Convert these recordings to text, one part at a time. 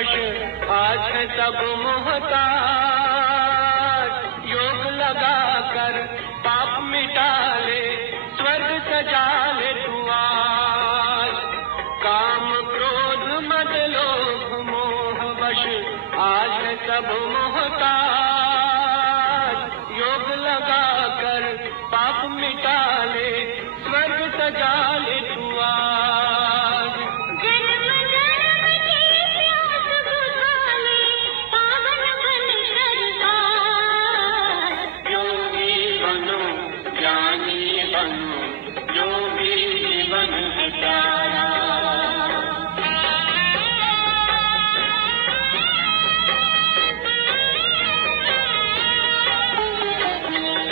वश आज है सब मोहताज। योग लगा कर पाप मिटा ले, स्वर्ग सजा ले तू आज। काम क्रोध मद लोभ मोह वश आज है सब मोहताज। योग लगा कर पाप मिटा ले, स्वर्ग सजा ले तू आज। जन्म जन्म की प्यास बुझा ले, पावन बन सरकार। योगी बनो ज्ञानी बनो, योगी जीवन है प्यारा।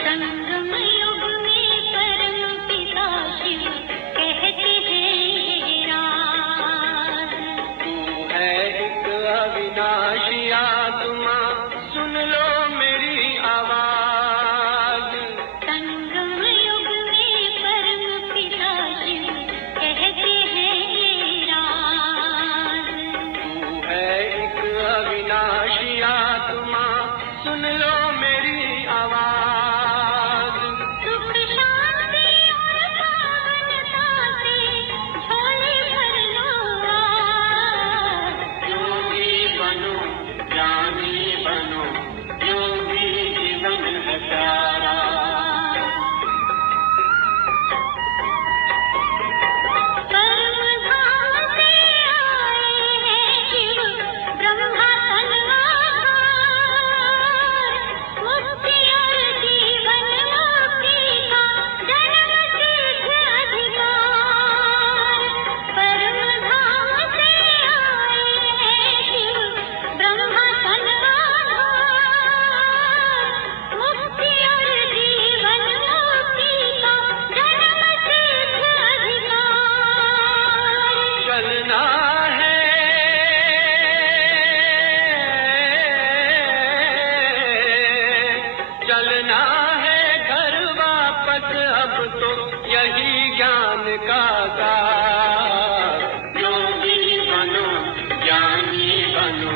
संगम युग में परम पिता शिव कहते हैं राज। तू है एक अविनाशी आत्मा, सुन लो मेरी आवाज। संगम युग में परम पिता शिव कहते हैं राज। तू है एक अविनाशी आत्मा, सुन लो मेरी आवाज। सुख शांति और पावनता से झोले भर लो आज। योगी बनो ज्ञानी बनो, योगी जीवन है प्यारा। परम धाम से आए हैं शिव ब्रह्मा तनवार। मुक्ति और जीवन मुक्ति का जन्म सिद्ध अधिकार। परम धाम से आए हैं शिव ब्रह्मा तनवार। मुक्ति और जीवन मुक्ति का जन्म सिद्ध अधिकार। चलना है चलना है घर वापस, अब तो यही ज्ञान का सार। योगी बनो ज्ञानी बनो,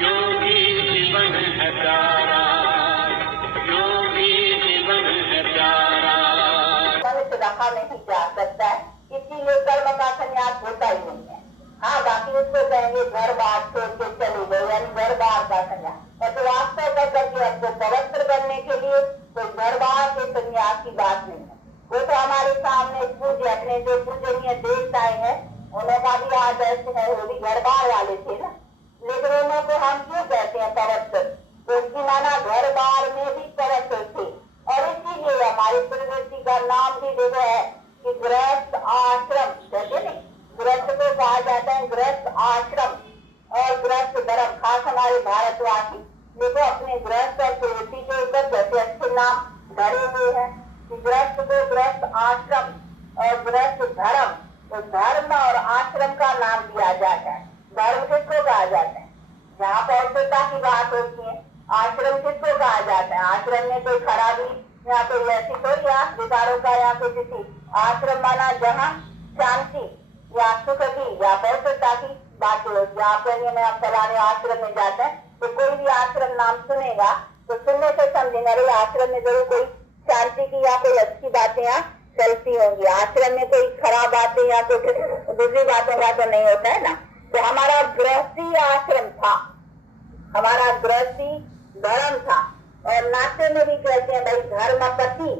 योगी जीवन है प्यारा। योगी जीवन है प्यारा। मनुष्य रखा नहीं जा सकता है, इसीलिए कर्म का संन्यास होता ही नहीं है। हाँ, बाकी उसको कहेंगे घर बार छोड़ के चले गए, यानी घर बार का संन्यास। तो वास्तव में करके आपको पवित्र बनने के लिए कोई घर बार के संन्यास की बात नहीं है। वो तो हमारे सामने पूज्य अपने जो पूजनीय देवताएं हैं, उनका भी आदर्श है, वो भी घर बार वाले थे ना। लेकिन उन्हों को हम क्यों कहते हैं पवित्र? तो उसकी माना घर बार में भी पवित्र थे। और इसीलिए हमारी प्रवृत्ति का नाम भी देखो है कि गृहस्थ आश्रम, कहते नहीं, गृहस्थ को कहा जाता है गृहस्थ आश्रम और गृहस्थ धर्म। खास हमारे भारतवासी देखो अपने गृहस्थ और प्रवृत्ति के ऊपर जैसे अच्छे नाम धरे हुए हैं कि गृहस्थ को गृहस्थ आश्रम और गृहस्थ धर्म। तो धर्म और आश्रम का नाम दिया जाता है। धर्म किसको कहा जाता है? जहाँ पवित्रता की बात होती है। आश्रम किसको कहा जाता है? आश्रम में कोई खराबी या कोई ऐसी कोई या विकारों का या कोई किसी आश्रम माना जहाँ शांति या सुख की या पवित्रता की बातें होती है। आप फलाने आश्रम में जाते हैं तो कोई भी आश्रम नाम सुनेगा तो सुनने से समझेंगे अरे आश्रम में जरूर कोई शांति की या कोई अच्छी बातें यहाँ चलती होंगी। आश्रम में कोई खराब बातें या कोई दूसरी बातों का तो नहीं होता है ना। तो हमारा गृहस्थी आश्रम था, हमारा गृहस्थी धर्म था। और नाते में भी कहते हैं भाई धर्म पति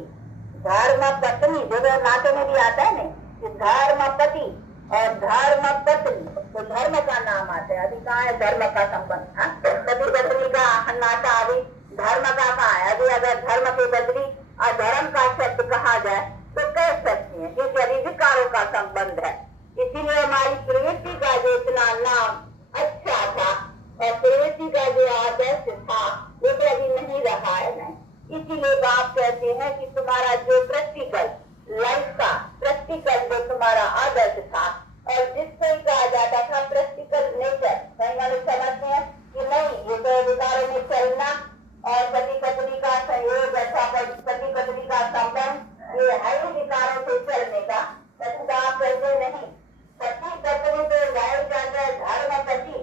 धर्म पत्नी, जो नाते में भी आता है ना कि धर्म पति और धर्म पत्नी। तो धर्म का नाम आता है। अभी कहाँ है धर्म का संबंध? पति पत्नी का नाता अभी धर्म का कहाँ है? अभी अगर धर्म के बदली अधर्म का शब्द कहा जाए तो कह सकते हैं क्योंकि अभी विकारों का संबंध है। इसीलिए हमारी प्रवृत्ति का जो इतना नाम अच्छा था और प्रवृत्ति का जो आदर्श था वो तो अभी नहीं रहा है ना। इसीलिए बाप कहते हैं कि तुम्हारा जो प्रैक्टिकल लाइफ का प्रैक्टिकल जो तुम्हारा आदर्श था और जिसको कहा जाता था प्रैक्टिकल नेचर, कई वाले समझते हैं कि नहीं ये तो विकारों में चलना और पति पत्नी का सहयोग अच्छा पति पत्नी का संबंध ये है ही विकारों से चलने का। परंतु आप कहते नहीं, पति पत्नी तो गाय जाता है धर्म पति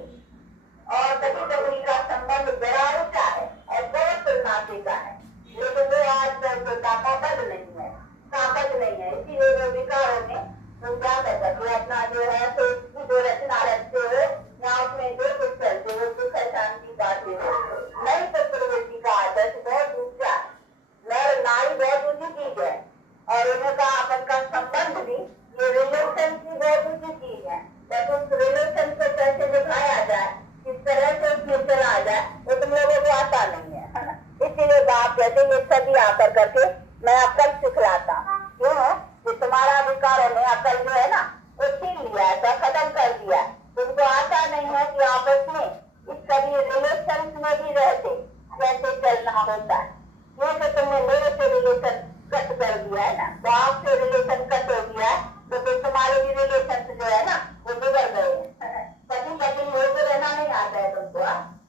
जो है तो उसकी जो रचना रचते हो या उसमें जो कुछ चलते हो सुख शांति पाते हो। नहीं तो प्रवृत्ति का आदर्श बहुत ऊंचा है, नर नारी बहुत ऊंची चीज है और उनका आपस का संबंध भी ये रिलेशन की बहुत ऊंची चीज है। तो उस रिलेशन को कैसे निभाया जाए, किस तरह से उसमें चला जाए, वो तुम लोगों को आता नहीं है ना। इसीलिए बाप कहते ये सभी आकर करके मैं अकल सिखलाता हूँ। क्यों? कि तुम्हारा विकारों ने अकल जो है ना वो छीन लिया है, तो खत्म कर दिया है। तुमको आता नहीं है कि आपस में इस सभी रिलेशन में भी रहते कैसे चलना होता है। क्योंकि तुमने मेरे से रिलेशन कट कर दिया है ना, तो आपसे रिलेशन कट हो गया है, तो फिर तुम्हारे भी रिलेशन जो है ना वो बिगड़ गए हैं। पति पत्नी होकर रहना नहीं आता है तुमको,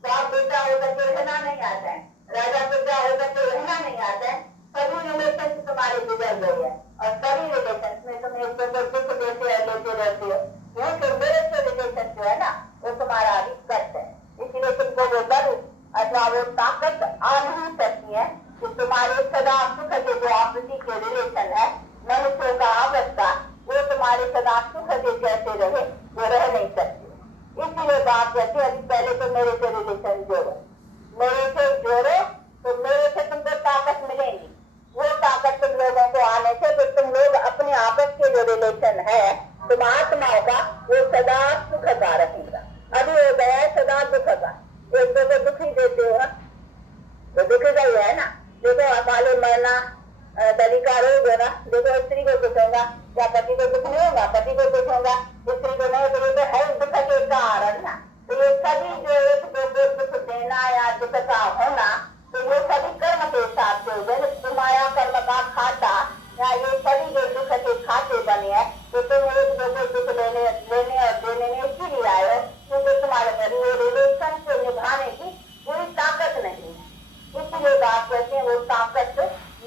बाप बेटा होकर के रहना नहीं आता है, राजा प्रजा होकर के रहना नहीं आता है। सभी रिलेशन तुम्हारे बिगड़ गए हैं और सभी रिलेशन में तुम एक दूसरे को दुख देते लेते रहते हो। क्योंकि मेरे से रिलेशन जो है ना वो तुम्हारा अभी कट है। इसलिए तुमको वो बल अथवा वो ताकत आ नहीं सकती है कि तुम्हारे सदा सुख के जो आपसी के रिलेशन है मनुष्यों का आपस का, वो तुम्हारे सदा सुख के जैसे रहे, वो रह नहीं सकते। इसीलिए बात कहते अभी पहले तो मेरे से रिलेशन जोड़ो, मेरे से जोड़ो तो मेरे से तुमको ताकत मिलेगी। वो ताकत तुम लोगों को आने से तो तुम लोग अपने आपस के जो रिलेशन है तुम आत्माओं का वो सदा सुख का रहेगा। अभी हो गया है सदा दुख का, एक दो को दुखी देते हो तो दुखी गई है ना। देखो अकाले मरना तरीका रोग होगा, देखो स्त्री को कुछ होगा या पति को कुछ नहीं होगा, पति को कुछ होगा स्त्री को नहीं, तो ये तो है दुख के कारण ना। तो ये सभी जो एक दो को दुख देना या दुख का होना तो ये सभी कर्म के हिसाब से हो, तुम्हारा कर्म का खाता या ये सभी जो दुख के खाते बने हैं तो तुम एक दो को दुख लेने और देने में इसीलिए आए हो क्योंकि तुम्हारे रिलेशन को निभाने की पूरी ताकत नहीं है। इसलिए बात कहते हैं वो ताकत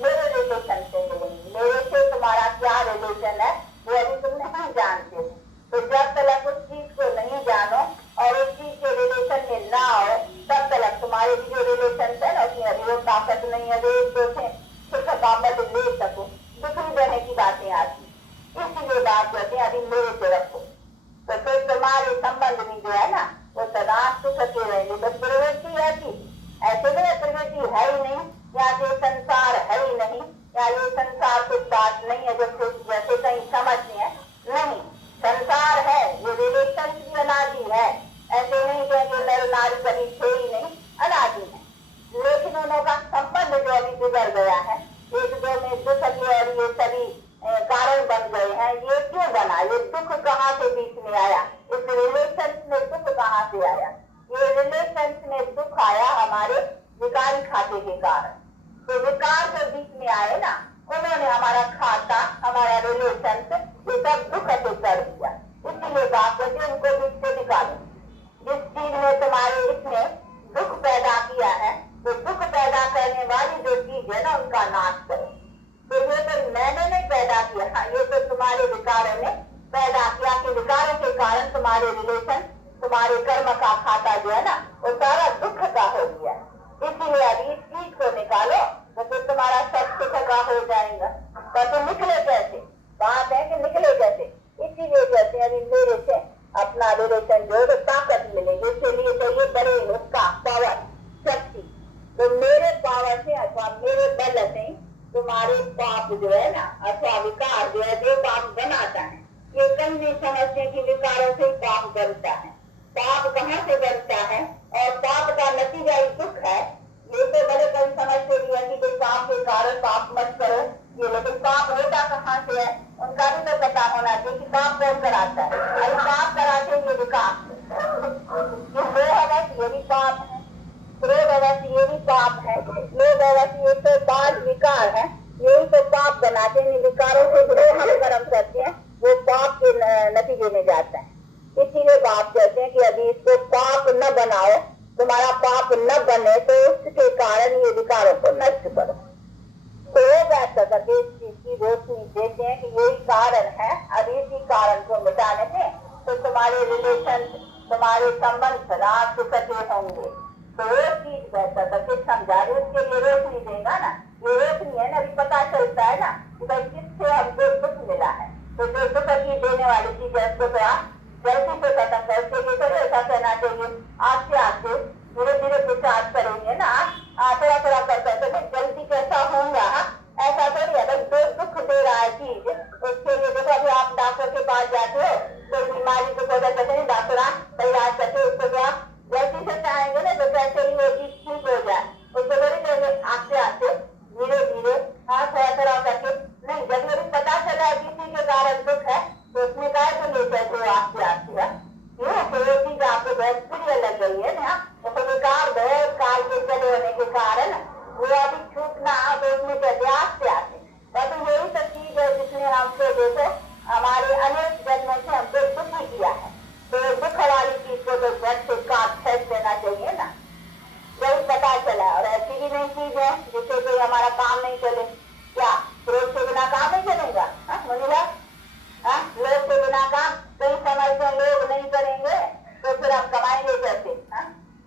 मेरे रिलेशन से मिलेगी। मेरे से तुम्हारा क्या रिलेशन है वो अभी तुम नहीं जानते। तो जब तक उस चीज को नहीं जानो और उस चीज के रिलेशन में ना आओ तब तक तुम्हारे भी जो रिलेशन है ना उसमें अभी वो ताकत नहीं है जो सुख का मत ले सको, दुखी रहने की बातें आती। इसीलिए बात कहते हैं अभी मेरे से रखो तो फिर तुम्हारे संबंध में जो है ना वो सदा सुख के रहेंगे। तो प्रवृत्ति ऐसे में प्रवृत्ति है ही नहीं या ये संसार है ही नहीं या ये संसार कुछ बात नहीं है जो जैसे कहीं समझते हैं, नहीं संसार है, ये रिलेशन की अनादि है। ऐसे नहीं कहेंगे नर नारी कभी थे ही नहीं, अनादि है। लेकिन दोनों का संबंध जो अभी बिगड़ गया है, एक दो में दुख और ये सभी कारण बन गए हैं। ये क्यों बना, ये दुख कहाँ से बीच में आया, इस रिलेशन में दुख कहाँ से आया? ये रिलेशन में दुख आया हमारे विकारी खाते के कारण। तो विकार जो बीच में आए ना उन्होंने हमारा खाता हमारा रिलेशन ये सब दुख से कर दिया। इसीलिए बात करके उनको बीच से निकालो। जिस चीज में तुम्हारे इसने दुख पैदा किया है तो दुख पैदा करने वाली जो चीज है ना उनका नाश करो। तो ये तो मैंने नहीं पैदा किया, ये तो तुम्हारे विकारों ने पैदा किया कि विकारों के कारण तुम्हारे रिलेशन तुम्हारे कर्म का खाता जो है ना वो सारा दुख का हो गया। इसीलिए अभी इस चीज को निकालो तो फिर तुम्हारा सब सुख का हो जाएगा। तो निकले कैसे, बात है कि निकले कैसे। इसीलिए कहते हैं अभी मेरे से अपना रिलेशन जो है ताकत मिलेगी। इसके लिए चाहिए बड़े उसका पावर शक्ति। तो मेरे पावर से अथवा मेरे बल से तुम्हारे पाप जो है ना अथवा विकार जो है जो पाप बनाता है, ये कहीं नहीं समझते कि विकारों से पाप बनता है। पाप कहाँ से बनता है और पाप का नतीजा ही दुख है। ये तो बड़े कभी समझते भी है कि पाप के कारण पाप मत करो ये, लेकिन पाप होता कहाँ से है उनका भी तो पता होना चाहिए कि पाप कौन कराता है। अरे पाप कराते ये विकास, मोह अवश्य ये भी पाप है, क्रोध अवश्य ये भी पाप है, लोभ अवश्य ये तो पांच विकार है, यही तो पाप बनाते हैं। विकारों से जो हम कर्म करते हैं वो पाप के नतीजे में जाता है। इसीलिए बात कहते हैं कि अभी इसको पाप न बनाओ, तुम्हारा पाप न बने तो उसके कारण ये विकारों को नष्ट करो। तो ऐसा करके इस चीज की रोशनी देते हैं कि यही कारण है। अब इसी कारण को मिटाने से तो तुम्हारे रिलेशन तुम्हारे संबंध सदा सुख के होंगे। तो वो चीज वैसा करके समझा रहे, उसके लिए रोशनी देगा ना। ये रोशनी है ना, अभी पता चलता है ना कि भाई किससे हमको दुख मिला है। तो जो सुख की देने वाली चीज है उसको थोड़ा जल्दी से खत्म कर, उसके लिए थोड़ा ऐसा करना चाहिए, आस्ते आस्ते धीरे धीरे प्रचार करेंगे ना, थोड़ा थोड़ा करते तो फिर जल्दी कैसा होगा, ऐसा थोड़ी है। जो दुख दे रहा है चीज उसके लिए देखो, अभी आप डॉक्टर के पास जाते हो तो बीमारी को पता कहते हैं डॉक्टर इलाज करके उसको जो आप जल्दी से चाहेंगे ना तो कैसे भी वो चीज ठीक हो जाए, उसको थोड़ी करेंगे आस्ते आस्ते धीरे धीरे, थोड़ा थोड़ा करके। नहीं, जब मेरी पता चला है किसी के कारण दुख है तो उसने कहा तो ले चलते आस्ते आस्ते, क्यों तो वो चीज आपको बहुत प्रिय लग गई है ना, तो बेकार बहुत काल के चले होने के कारण वो अभी छूटना तो उसमें कहते आस्ते आस्ते। तो यही सब चीज है जिसने हमको देखो हमारे अनेक जन्मों से हमको दुखी किया है, तो दुख वाली चीज को तो झट से काट फेंक देना चाहिए ना, यही पता चला। और ऐसी भी नहीं चीज है जिससे कोई हमारा काम नहीं चले, क्या क्रोध के बिना काम नहीं चलेगा मुनिला, लोग के बिना काम, कई समय से लोग नहीं करेंगे तो फिर हम कमाएंगे कैसे,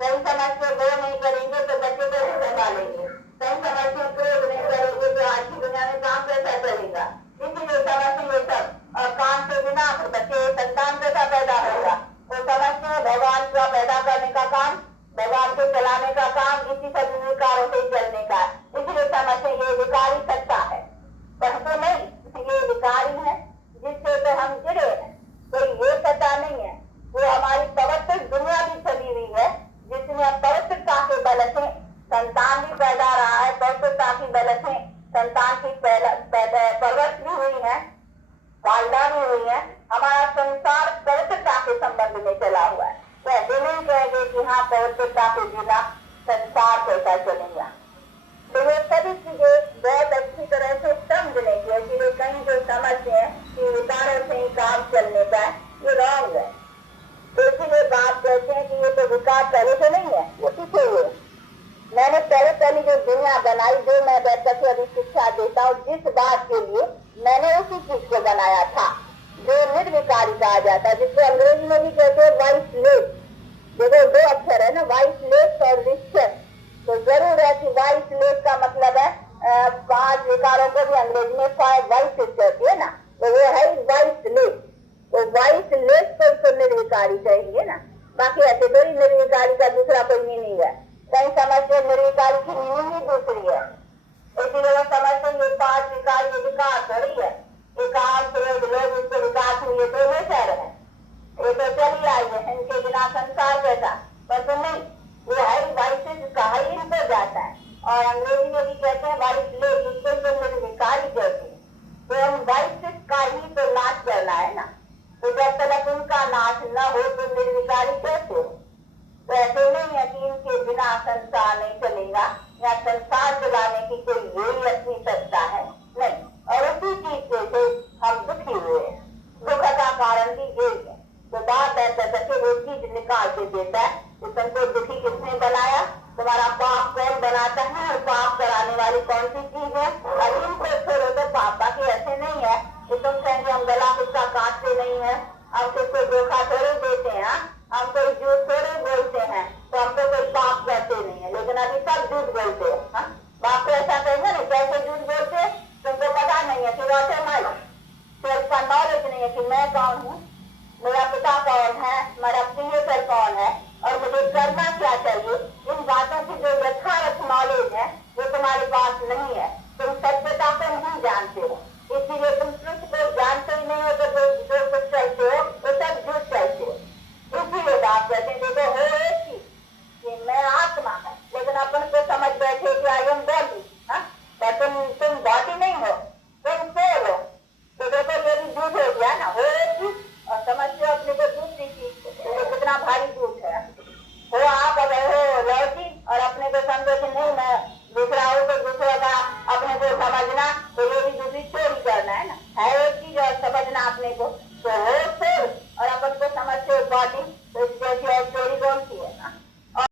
कई समय से वो नहीं करेंगे तो बच्चे कैसे संभालेंगे, कई समय से क्रोध नहीं करेंगे तो आज की दुनिया में काम कैसा चलेगा, इसीलिए समय से ये सब काम के बिना फिर बच्चे संतान कैसा पैदा होगा, तो समय से भगवान का पैदा करने का काम, भगवान को चलाने का काम इसी सब विकारों से चलने का, इसलिए समझ से ये विकारी सत्ता है, परंतु नहीं ये विकारी है जिससे तो हम जुड़े हैं, तो ये सत्ता नहीं है, वो हमारी पवित्र दुनिया भी चली हुई है जिसमें पवित्रता के बल से संतान भी पैदा रहा है, पवित्रता की बल से संतान की परवरिश भी हुई है, पालना भी हुई है, हमारा संसार पवित्रता के संबंध में चला हुआ है, तो ऐसे नहीं कहेंगे कि हाँ पवित्रता के बिना संसार कैसा चलेगा। तो ये सभी चीजें बहुत अच्छी तरह से समझने की है, कि कहीं जो समझते हैं कि विकारों से ही काम चलने का है, ये रॉन्ग है। तो इसीलिए बात कहते हैं कि ये तो विकार पहले से नहीं है, वो पीछे हुए। मैंने पहली जो दुनिया बनाई, जो मैं बैठ करके अभी शिक्षा देता हूँ, जिस बात के लिए मैंने उसी चीज को बनाया था जो निर्विकारी कहा जाता है, जिसको अंग्रेजी में भी कहते हैं वाइस लेस। देखो दो अक्षर है ना, वाइस लेस और रिश्चर, तो जरूर है कि वाइस लेस का मतलब है 5 विकारों को भी अंग्रेजी में 5 वाइसेस कहती है ना, तो वो है वाइस लेस, तो वाइस लेस को तो निर्विकारी कहेंगे ना, बाकी ऐसे थोड़ी निर्विकारी का दूसरा कोई मीनिंग है, कहीं समझते निर्विकारी की मीनिंग ही दूसरी है, इसीलिए वो समझते ये 5 विकार ये विकार थोड़ी है, विकार क्रोध लोग उसके विकास हुए तो नेचर है, ये तो चली आई है, इनके बिना संसार कैसा, पर तो नहीं, वो है वाइसेस कहा ही इनको जाता है, और अंग्रेजी में भी कहते हैं वाइस लेस, उसको तो निर्विकारी कहते हैं, तो हम वाइसेस का ही तो नाश करना है ना, तो जब तक उनका नाश न हो तो निर्विकारी कैसे हो, तो ऐसे नहीं है कि इनके बिना संसार नहीं चलेगा या संसार चलाने की कोई यही अपनी सत्ता है, नहीं। और उसी चीज से हम दुखी हुए हैं, दुख का कारण भी यही है, तो बात ऐसा करके वो चीज निकाल के देता है कि तुमको दुखी किसने बनाया, तुम्हारा पाप कौन बनाता है, और पाप कराने वाली कौन सी चीज है, और इनको छोड़ो तो पाप, बाकी ऐसे नहीं है कि तुम कहेंगे हम गला कुत्ता काटते नहीं है, हम किसको धोखा थोड़े देते हैं, हम कोई झूठ थोड़े बोलते हैं, तो हम तो कोई पाप करते नहीं है, लेकिन अभी सब झूठ बोलते हैं। बाप तो ऐसा कहेंगे ना, कैसे झूठ बोलते, तुमको पता नहीं है कि वैसे माई, तो इसका नॉलेज नहीं है कि मैं कौन हूँ, मेरा पिता कौन है, मेरा क्रिएटर कौन है, और मुझे करना क्या चाहिए, इन बातों की जो यथार्थ नॉलेज है वो तुम्हारे पास नहीं है, तुम सत्यता को नहीं जानते हो, इसीलिए तुम कुछ को जानते ही नहीं हो, तो जो कुछ चलते हो वो सब झूठ चलते हो। इसीलिए बात कहते हैं देखो हो एक चीज कि मैं आत्मा है, लेकिन अपन को समझ बैठे कि आई एम बॉडी, तुम बॉडी नहीं हो, तुम सोल हो, तो देखो ये भी झूठ हो गया ना, हो एक चीज और समझते हो अपने को दूसरी चीज, तो कितना भारी झूठ है। हो आप अगर हो लौटी और अपने को समझो कि नहीं मैं दूसरा हूँ, तो दूसरा का अपने को समझना, तो ये भी दूसरी चोरी करना है ना, है एक चीज और समझना अपने को, तो हो सोल और अपन को समझते हो बॉडी,